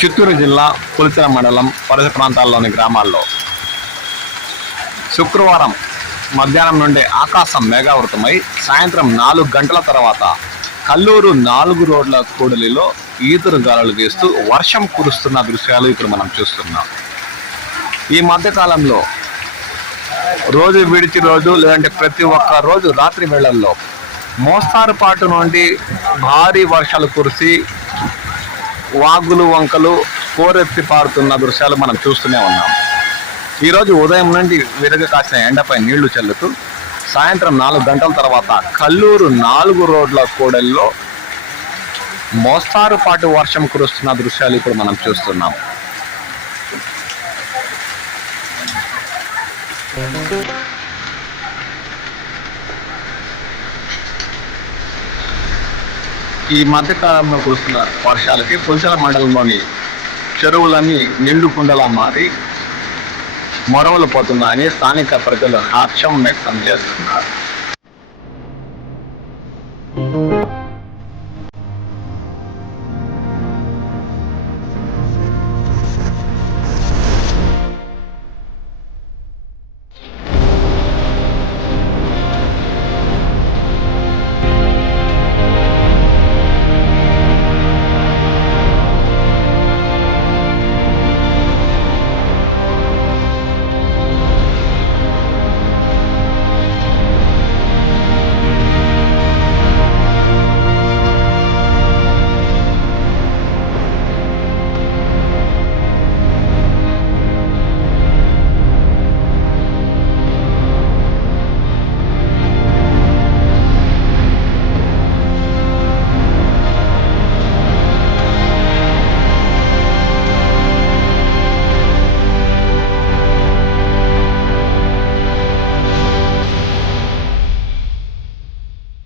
చిత్తూరు జిల్లా పులిచెర మండలం పరిసర ప్రాంతాల్లోని గ్రామాల్లో శుక్రవారం మధ్యాహ్నం నుండి ఆకాశం మేఘావృతమై సాయంత్రం 4 గంటల తర్వాత కల్లూరు 4 రోడ్ల కూడలిలో ఈదురు గాలులు వీస్తూ వర్షం కురుస్తున్న దృశ్యాలు ఇప్పుడు మనం చూస్తున్నాం. ఈ మధ్యకాలంలో రోజు విడిచి రోజు లేదంటే ప్రతి ఒక్క రోజు రాత్రి వేళల్లో మోస్తారుపాటు నుండి భారీ వర్షాలు కురిసి వాగులు వంకలు కోరెత్తి పారుతున్న దృశ్యాలు మనం చూస్తూనే ఉన్నాం. ఈరోజు ఉదయం నుండి విరగ కాసిన ఎండపై నీళ్లు చల్లుతూ సాయంత్రం 4 గంటల తర్వాత కల్లూరు 4 రోడ్ల కూడలిలో మోస్తారుపాటు వర్షం కురుస్తున్న దృశ్యాలు ఇప్పుడు మనం చూస్తున్నాం. ఈ మధ్యకాలంలో కురుస్తున్న వర్షాలకి పులిచెర మండలంలోని చెరువులన్నీ నిండు కుండలా మారి మొరవలు పోతున్నాయని స్థానిక ప్రజలు హర్షం వ్యక్తం చేస్తున్నారు.